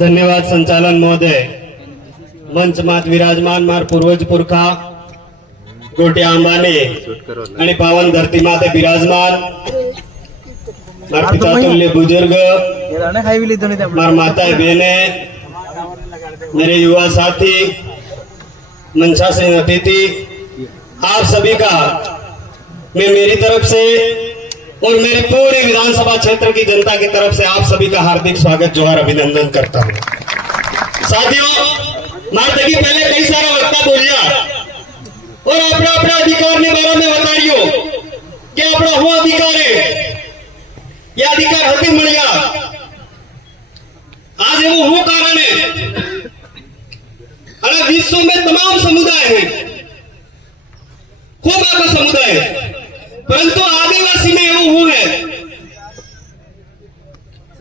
धन्यवाद संचालन महोदय। मंच मात विराजमान मार पूर्वज पुरखा गोट्या अंबाने आणि पावन धरती माते विराजमान मार पिता तुल्य बुजुर्ग मार माता बहने मेरे युवा साथी मंचासीन अतिथि आप सभी का मैं मेरी तरफ से और मेरी पूरी विधानसभा क्षेत्र की जनता की तरफ से आप सभी का हार्दिक स्वागत जोहार अभिनंदन करता हूँ। साथियों, मारते की पहले कई सारा वक्ता बोलिया और अपना अपना अधिकार ने बारे में बताइयो कि अपना हूँ अधिकार है यह अधिकार हती मिल गया आज वो हूँ कारण है। अरे विश्व में तमाम समुदाय है, खूब आपका समुदाय है, परंतु आदिवासी में वो हूँ है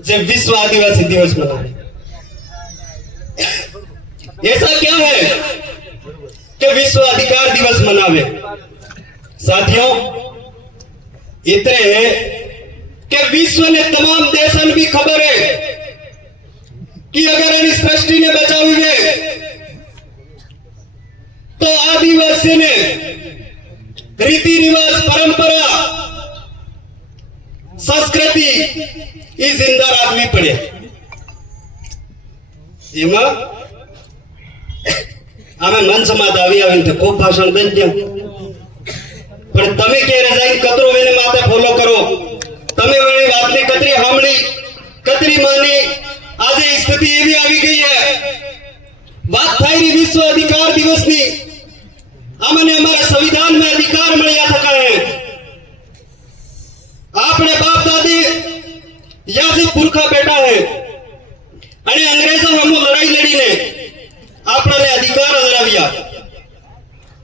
जब विश्व आदिवासी दिवस मनाए। ऐसा क्या है कि विश्व अधिकार दिवस मनावे? साथियों, इतने है कि विश्व ने तमाम देशन भी खबर है कि अगर इन सृष्टि ने बचाई है तो आदिवासी ने रीति रिवाज परंपरा संस्कृति ये जिंदा राखवी पड़े। અમે મંચમાં આવી આવીને ખૂબ ભાષણ દઈ દઉં, પણ તમે ક્યારે જઈને કતરો વેને માથે ફોલો કરો? તમે વેની વાતની કતરી સાંભળી, કતરી માની? આજે સ્થિતિ એવી આવી ગઈ है, વાત થઈ રહી વિશ્વ अधिकार दिवसની। અમને અમારા સંવિધાન में अधिकार મળ્યા થકા है। આપણે બાપ દાદી યાથી પુરખા બેઠા है અને અંગ્રેજો સામે લડાઈ લડીને आपने अधिकार अजराविया,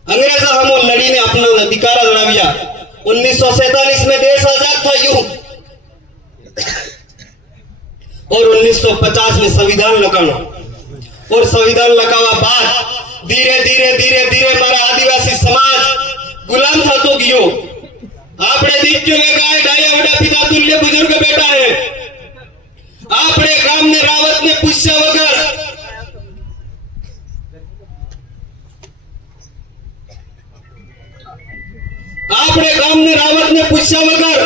अंग्रेजा हम लड़ी ने अपना अधिकार अजराविया। 1947 में देश आजाद था यूं और 1950 में संविधान लगाना और संविधान लगावा बाद धीरे धीरे धीरे धीरे हमारा आदिवासी समाज गुलाम था तो गियो। आपने दीप्ति में गाय डाया बड़ा पिता तुल्य बुजुर्ग बेटा है। आपने गांव ने रावत ने पूछा वगर આપણે ગામને રાવતને પૂછ્યા વગર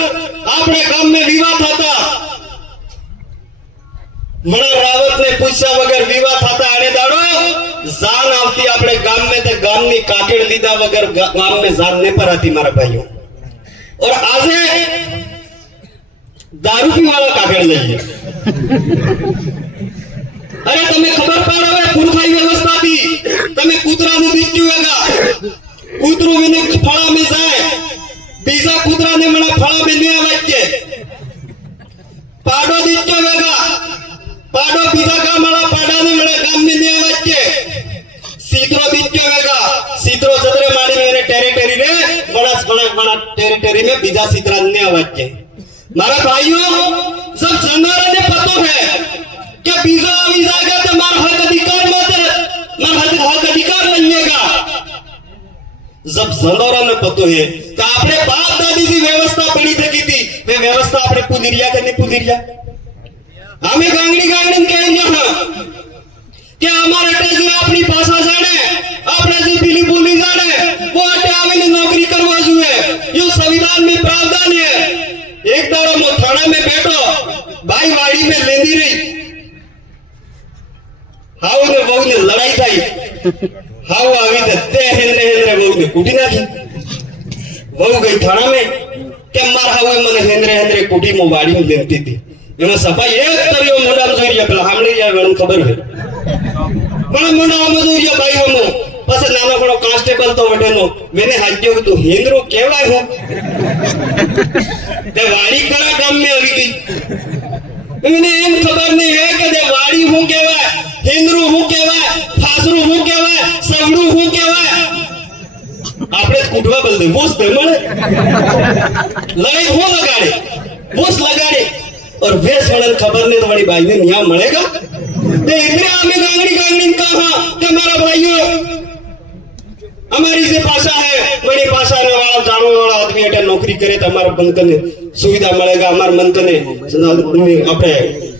આપણે ગામ में વિવાહ થતા, મણા રાવતને પૂછ્યા વગર વિવાહ થતા અને દાડો જાન આવતી આપણે ગામ में તે ગામની કાકેડ લીધા વગર ગામ में જાન ને પરાતી મારા ભાઈઓ। और આજે दारू પીવાળા કાકેડ લઈએ। અરે તમે ખબર પાડો પુરખાઈ વ્યવસ્થા થી તમે કૂતરાનું દીચ્યું વેગા कूतरू विने फड़ा में जाए बीजा कूतरा ने मना फड़ा में नहीं आवाज़ पाडो दिक्के वेगा पाडो बीजा का मना पाडा ने मना गाम में नहीं आवाज़ सीतरो दिक्के वेगा सीतरो जदरे मारी में टेरिटरी रे बड़ा टेरिटरी में बीजा सीतरा ने आवाज़ मारा भाइयों सब जानवरों ने पता है कि बीजा बीजा का तो मार हक अधिकार मार हक अधिकार नहीं जब जानवरों ने पतो है तो आपने बाप दादी की व्यवस्था पड़ी थकी थी वे व्यवस्था आपने पुलिरिया करने पुलिरिया हमें गांगड़ी गांगड़ी कहेंगे हाँ क्या हमारे अटे जो अपनी भाषा जाने अपने जो बिली बोली जाने वो अटे आवे नौकरी करवा जो है यो संविधान में प्रावधान है। एक दारो मो थाना में बैठो भाई वाड़ी में लेंदी रही हाउ ने वो ने लड़ाई थी हाउ आवी ते हेंद्रे हेंद्रे वो ने कुटी नाखी वो गई थाना में के मार हाउ मने हेंद्रे हेंद्रे कुटी मो वाड़ी में लेती थी एमा सफाई एक तरियो मोडा जोरिया पेला हमले या गण खबर है पण मोडा मजूरिया भाई हमो पसे नाना बड़ो कांस्टेबल तो वटेनो मैंने हाज्यो तो हेंद्रो केवाय हो ते वाड़ी करा गाम में आवी गई मैंने एम खबर नहीं है कि दे वाड़ी हूं केवाय हेंद्रो हूं केवाय फासरू हूं केवाय सवडू हूं केवाय आपने कुटवा बोल दे बोस दे मळे लड़ाई हो लगाड़े बोस लगाड़े और वेस वाले खबर नहीं तो बड़ी भाई ने न्याय मिलेगा ते इतने हमें गांगड़ी गांगड़ी कहा कि हमारा भाइयों हमारी से भाषा है बड़ी भाषा ने वाला समाज जानने वाला आदमी अटे नौकरी करे तो हमारे मन कने सुविधा मिलेगा, हमारे मन कने अपने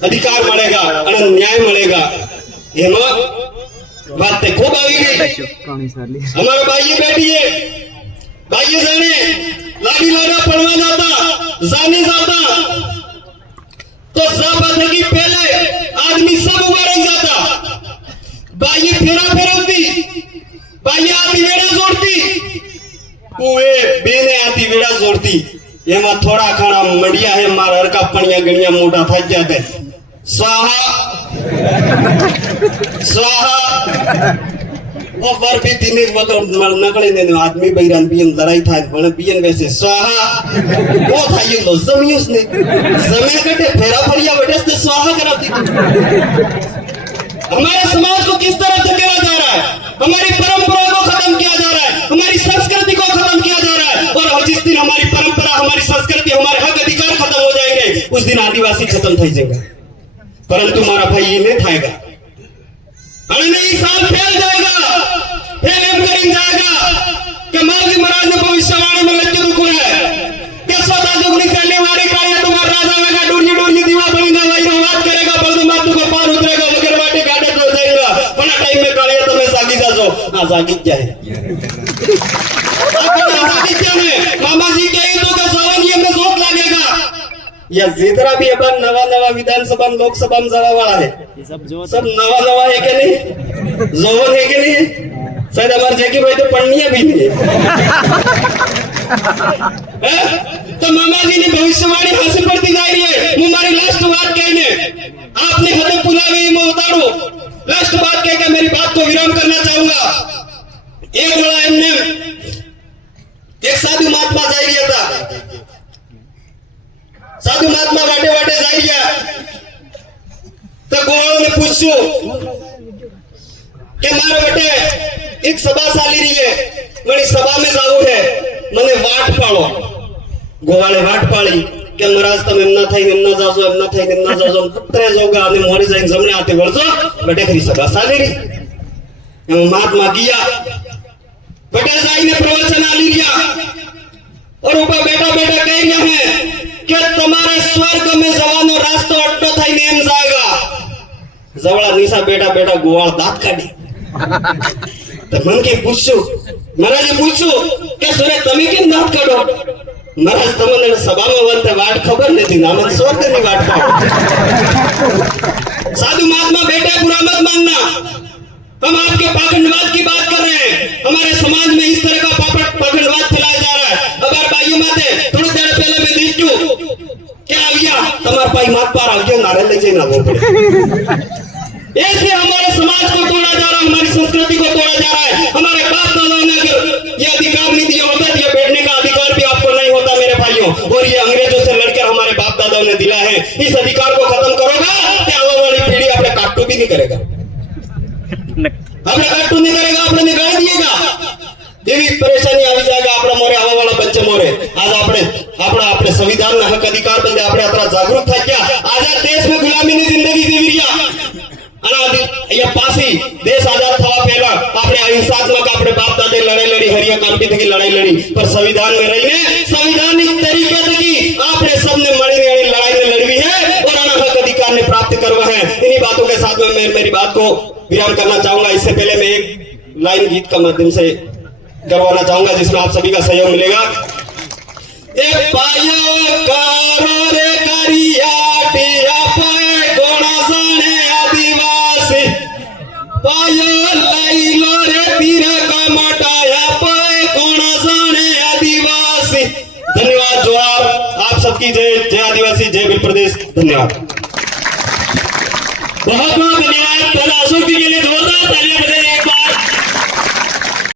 अधिकार मिलेगा और न्याय मिलेगा। एमा बात ते खूब आई गई। हमारे भाई बैठी है, भाई जाने लाड़ी लाड़ा पढ़वा जाता जाने जाता तो सब बात की पहले आदमी सब उगा रह जाता, भाई फेरा फेरवती, भाई आती वेड़ा जोड़ती, कुए बेने आती वेड़ा जोड़ती। एमा थोड़ा खाना मडिया है मार हरका पणिया गणिया मोटा थक जाते। स्वाहा स्वाहा वो वर भी तीन मतलब नकले ने आदमी बैरान बियन लड़ाई था पण बियन वैसे स्वाहा वो था ये लो जमी उसने समय कटे फेरा फड़िया बेटे से स्वाहा करा दी। हमारे समाज को किस तरह धकेला जा रहा है, हमारी परंपरा को खत्म किया जा रहा है, हमारी संस्कृति को खत्म किया जा रहा है। और जिस दिन हमारी परंपरा, हमारी संस्कृति, हमारे हक अधिकार खत्म हो जाएंगे उस दिन आदिवासी खत्म થઈ जाएगा। परंतु हमारा भाई ये नहीं थाएगा, अरे नहीं साल फैल जाएगा, फैल एम करिंग जाएगा कि मालजी महाराज ने भविष्यवाणी में लज्जू दुख है कि स्वतः जुगनी चलने वाली कालिया तुम्हारा राजा होगा, डोरिया डोरिया दीवा बनेगा, वही बात करेगा, बलदू मातू का पार उतरेगा, वगैरह बाटे गाड़े तो जाएगा। बड़ा टाइम में कालिया तुम्हें जागी जाजो ना जागी जाए मामा जी कहे तो का सवाल में जोत लगेगा या जितना भी अपन नवा नवा विधानसभा लोकसभा में जावा वाला है सब नवा नवा है कि नहीं, जोवन है कि नहीं। शायद हमारे जैकी भाई तो पढ़नी भी नहीं तो मामा जी ने भविष्यवाणी हासिल करती जा रही है। हमारी लास्ट बात कहने आपने हमें पुलावे में उतारो, लास्ट बात कह के मेरी बात को विराम करना चाहूंगा। एक बड़ा एमने एक साधु महात्मा जा रहा था, साधु महात्मा वाटे वाटे जा रहा तो गोवालों ने पूछो कि मारे बेटे एक सभा चाली रही है, मनी सभा में जाऊ है, मने वाट पाड़ो। गोवाले वाट पाड़ी कि महाराज तम एमना थाई एमना जाजो, एमना थाई एमना जाजो, पुत्रे जोगा અને મોરી જઈને જમણે આતે વળજો બેટે ખરી સભા ચાલી રહી। એમ महात्मा गया बेटे जाई ने प्रवचन आली लिया और ऊपर बेटा बेटा कह रहा है कि तुम्हारे स्वर्ग में जवानो रास्तो अड्डो थाई ने एम जाएगा। जवड़ा निशा बेटा बेटा गोवाल दांत काढी तो मन के पूछो महाराज पूछो कि सुरे तमे केम दांत काढो। महाराज तमने सभा में वंते वाट खबर नहीं नामन स्वर्ग ની वाट काढो। साधु महात्मा बेटे बुरा मत मानना, हम आपके पाखंडवाद की बात कर रहे हैं। हमारे समाज में इस तरह का पाखंडवाद फैलाया जा रहा है। अगर भाइयों माते थोड़ी देर पहले मैं देखूं क्या आ गया तुम्हारे भाई मात पार आ गया नारे ले जाए ना वो ऐसे हमारे समाज को तोड़ा जा रहा है, हमारी संस्कृति को तोड़ा जा रहा है। हमारे बाप दादाओं ने ये अधिकार नहीं दिया होता, ये बैठने का अधिकार भी आपको नहीं होता मेरे भाइयों, और ये अंग्रेजों से लड़कर हमारे बाप दादाओं ने दिला है। इस अधिकार को खत्म करोगा तो आने वाली पीढ़ी अपने काटू भी नहीं करेगा, अपने काटू नहीं करेगा, अपने निकाल दिएगा। એવી પરેશાની આવી જાયગા આપણા મોરે આવા વાળા બચ્ચે મોરે। આજ આપણે સંવિધાનના હક અધિકાર બદલે આપણે આટલા જાગૃત થઈ ગયા। આઝાદ દેશ में गुलामीની જિંદગી જીવી રહ્યા અને અહીંયા પાછી દેશ આઝાદ થવા પહેલા આપણે અહિંસાત્મક આપણે બાપ દાદે લડાઈ લડી, હરિયા કામટી થકી લડાઈ લડી, पर संविधान में रहीने संवैधानिक तरीके थकी आपने सबने મળીને એ લડાઈને લડવી है और આના હક अधिकार ने प्राप्त करवा है। इन्हीं बातों के साथ में मैं मेरी बात को विराम करना चाहूंगा। इससे पहले मैं एक लाइन गीत का माध्यम से करवाना चाहूंगा जिसमें आप सभी का सहयोग मिलेगा। एक पायो करो रे करियाटिया पाए गोणा जाने आदिवासी, पायो लाई लो रे तीर का मटाया पाए गोणा जाने आदिवासी। धन्यवाद। जोहार आप सबकी जय। जय आदिवासी, जय भील प्रदेश। धन्यवाद। बहुत बहुत धन्यवाद। पहला अशोक जी के लिए जोरदार तालियां बजाइए।